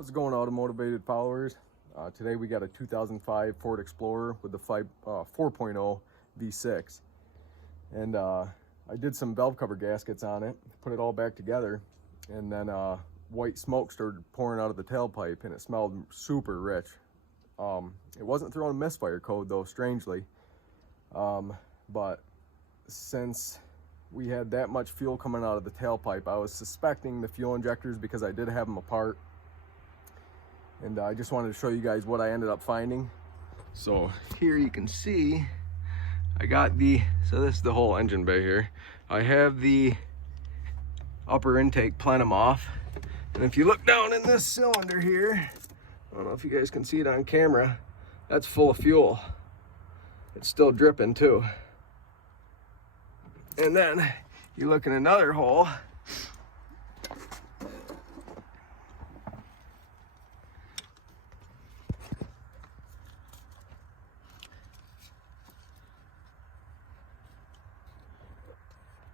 How's it going, automotivated followers? Today we got a 2005 Ford Explorer with the 4.0 V6, and I did some valve cover gaskets on it, put it all back together, and then white smoke started pouring out of the tailpipe, and it smelled super rich. It wasn't throwing a misfire code though, strangely, but since we had that much fuel coming out of the tailpipe, I was suspecting the fuel injectors because I did have them apart. And I just wanted to show you guys what I ended up finding. So here you can see, I got so this is the whole engine bay here. I have the upper intake plenum off. And if you look down in this cylinder here, I don't know if you guys can see it on camera, that's full of fuel. It's still dripping too. And then you look in another hole,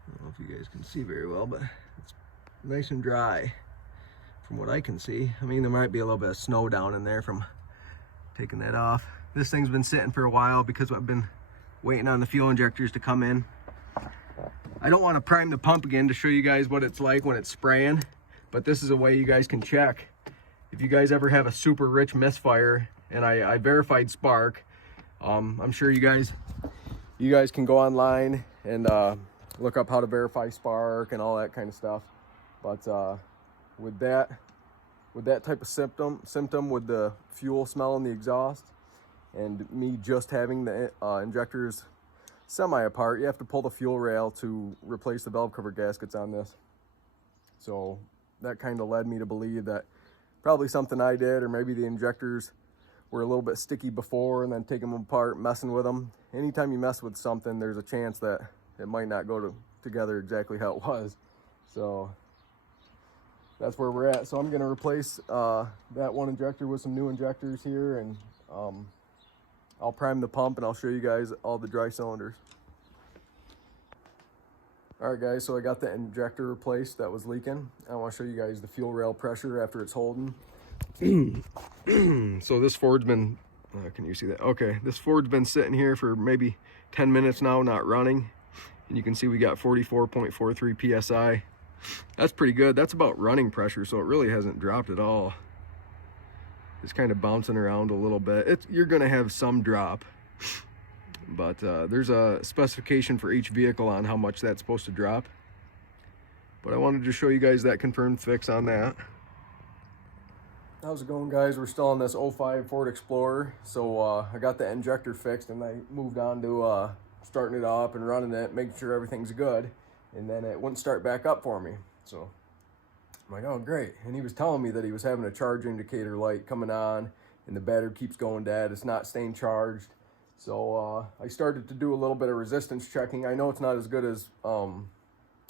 I don't know if you guys can see very well, but it's nice and dry from what I can see. I mean, there might be a little bit of snow down in there from taking that off. This thing's been sitting for a while because I've been waiting on the fuel injectors to come in. I don't want to prime the pump again to show you guys what it's like when it's spraying, but this is a way you guys can check. If you guys ever have a super rich misfire, and I verified spark, I'm sure you guys can go online and look up how to verify spark and all that kind of stuff. But with that type of symptom with the fuel smell in the exhaust, and me just having the injectors semi apart, you have to pull the fuel rail to replace the valve cover gaskets on this. So that kind of led me to believe that probably something I did, or maybe the injectors were a little bit sticky before, and then taking them apart, messing with them. Anytime you mess with something, there's a chance that it might not go together exactly how it was. So that's where we're at. So I'm going to replace that one injector with some new injectors here, and I'll prime the pump and I'll show you guys all the dry cylinders. All right guys, so I got the injector replaced that was leaking. I want to show you guys the fuel rail pressure after it's holding. So this Ford's been, can you see that? Okay, this Ford's been sitting here for maybe 10 minutes now, not running. And you can see we got 44.43 PSI. That's pretty good. That's about running pressure, so it really hasn't dropped at all. It's kind of bouncing around a little bit. You're gonna have some drop, but there's a specification for each vehicle on how much that's supposed to drop. But I wanted to show you guys that confirmed fix on that. How's it going, guys? We're still on this 05 Ford Explorer. So I got the injector fixed, and I moved on to starting it up and running it, making sure everything's good. And then it wouldn't start back up for me. So I'm like, oh, great. And he was telling me that he was having a charge indicator light coming on, and the battery keeps going dead. It's not staying charged. So I started to do a little bit of resistance checking. I know it's not as good as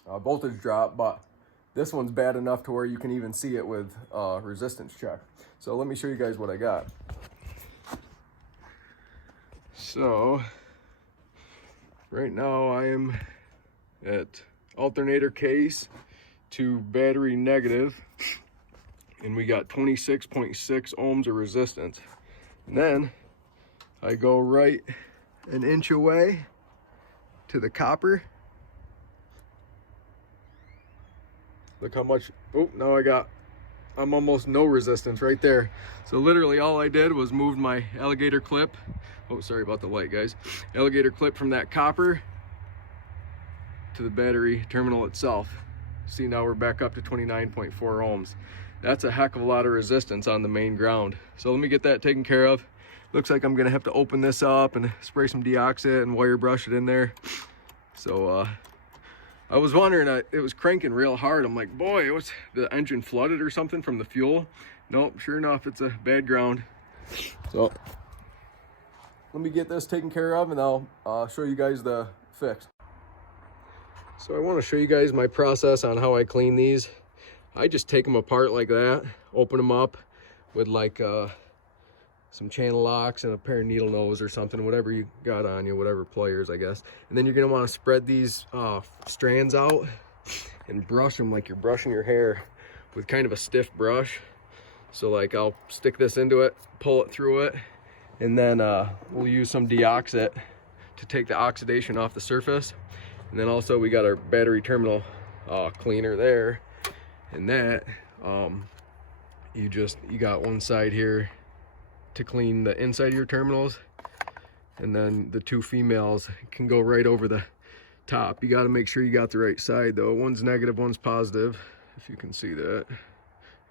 voltage drop, but this one's bad enough to where you can even see it with resistance check. So let me show you guys what I got. So right now I am at alternator case to battery negative, and we got 26.6 ohms of resistance. And then I go right an inch away to the copper. Look how much, oh, now I'm almost no resistance right there. So literally all I did was move my alligator clip. Oh, sorry about the light, guys. Alligator clip from that copper to the battery terminal itself. See, now we're back up to 29.4 ohms. That's a heck of a lot of resistance on the main ground. So let me get that taken care of. Looks like I'm gonna have to open this up and spray some deoxit and wire brush it in there. So I was wondering, it was cranking real hard. I'm like, boy, was the engine flooded or something from the fuel? Nope, sure enough, it's a bad ground. So let me get this taken care of, and I'll show you guys the fix. So I want to show you guys my process on how I clean these. I just take them apart like that, open them up with like some channel locks and a pair of needle nose or something, whatever you got on you, whatever pliers, I guess. And then you're gonna want to spread these strands out and brush them like you're brushing your hair with kind of a stiff brush. So like I'll stick this into it, pull it through it, and then we'll use some deoxit to take the oxidation off the surface. And then also we got our battery terminal cleaner there, and that you got one side here to clean the inside of your terminals, and then the two females can go right over the top. You got to make sure you got the right side though. One's negative, one's positive, if you can see that.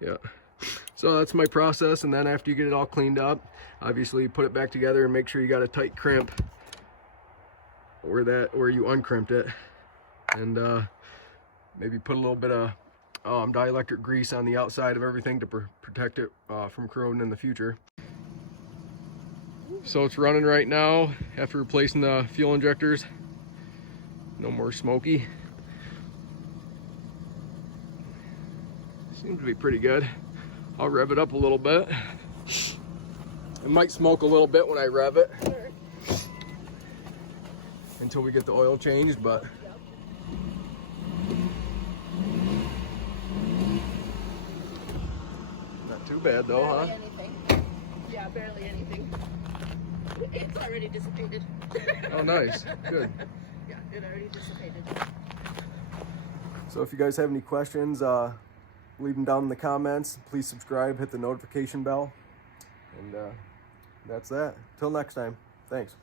Yeah. So that's my process. And then after you get it all cleaned up, obviously you put it back together and make sure you got a tight crimp where you uncrimped it, and maybe put a little bit of dielectric grease on the outside of everything to protect it from corroding in the future. So it's running right now after replacing the fuel injectors. No more smoky. Seems to be pretty good. I'll rev it up a little bit. It might smoke a little bit when I rev it until we get the oil changed, but not too bad though, barely huh? anything. Yeah, barely anything. It's already dissipated. Oh, nice. Good. Yeah, it already dissipated. So if you guys have any questions, leave them down in the comments. Please subscribe, hit the notification bell, and that's that. Till next time. Thanks.